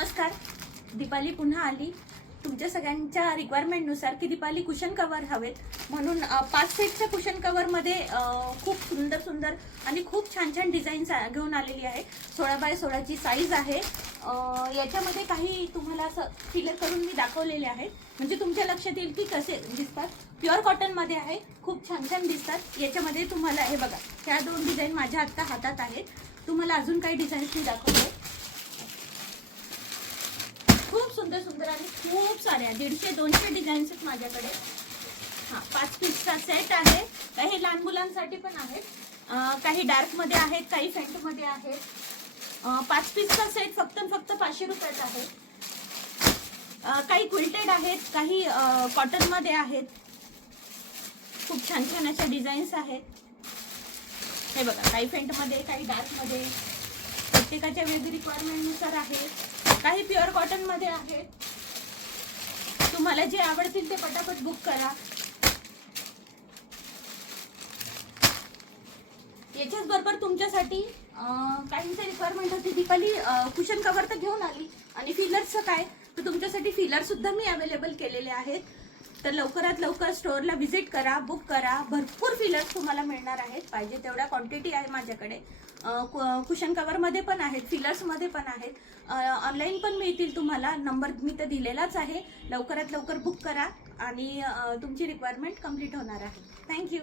नमस्कार. दीपाली पुन्हा आली तुमच्या सगळ्यांच्या रिक्वायरमेंटनुसार की दीपाली कुशन कव्हर हवेत म्हणून 5 सेटच्या कुशन कव्हरमध्ये खूप सुंदर सुंदर आणि खूप छान छान डिझाईन्स घेऊन आलेली आहे. 16x16 ची साईज आहे. याच्यामध्ये काही तुम्हाला असं फिलर करून मी दाखवलेले आहेत म्हणजे तुमच्या लक्षात येईल की कसे दिसतात. प्युअर कॉटन मध्ये आहे, खूप छान छान दिसतात. याच्यामध्ये तुम्हाला हे बघा, ह्या 2 डिझाईन माझ्या आता हातात आहेत. तुम्हाला अजून काही डिझाईन्स मी दाखवते. खूप सुंदर सुंदर आणि खूप साऱ्या 150-200 डिझाईन्स आहेत माझ्याकडे. 5 पीसचा सेट आहे. काही लहान मुलांसाठी पण आहेत, काही डार्क मध्ये आहेत, काही फेंट मध्ये आहेत. 5 पीसचा सेट फक्त 500 रुपयात आहे. काही क्विल्टेड आहेत, काही कॉटन मध्ये आहेत. खूप छान छान अशा डिझाईन्स आहेत. हे बघा, काही फेंट मध्ये, काही डार्क मध्ये, प्रत्येकाच्या वेगळी रिक्वायरमेंट नुसार आहे. काही प्युअर कॉटन मध्ये आहे. तुम्हाला जे आवडतील ते पटापट बुक करा. याच्याच बरोबर तुमच्यासाठी काहींची रिक्वायरमेंट होती, दीपाली कुशन कव्हर तर घेऊन आली आणि फिलर्सचं काय, तर तुमच्यासाठी फिलर सुद्धा मी अवेलेबल केलेले आहेत. तर लवकरात लवकर स्टोअरला व्हिजिट करा, बुक करा. भरपूर फिलर्स तुम्हाला मिळणार आहेत. पाहिजे तेवढ्या क्वांटिटी आहे माझ्याकडे. कुशन कव्हर मध्ये पण आहेत, फिलर्स मध्ये पण आहेत. ऑनलाईन पण मिळतील तुम्हाला. नंबर मी तर दिलेलाच आहे. लवकरात लवकर बुक करा आणि तुमची रिक्वायरमेंट कंप्लीट होणार आहे. थँक्यू.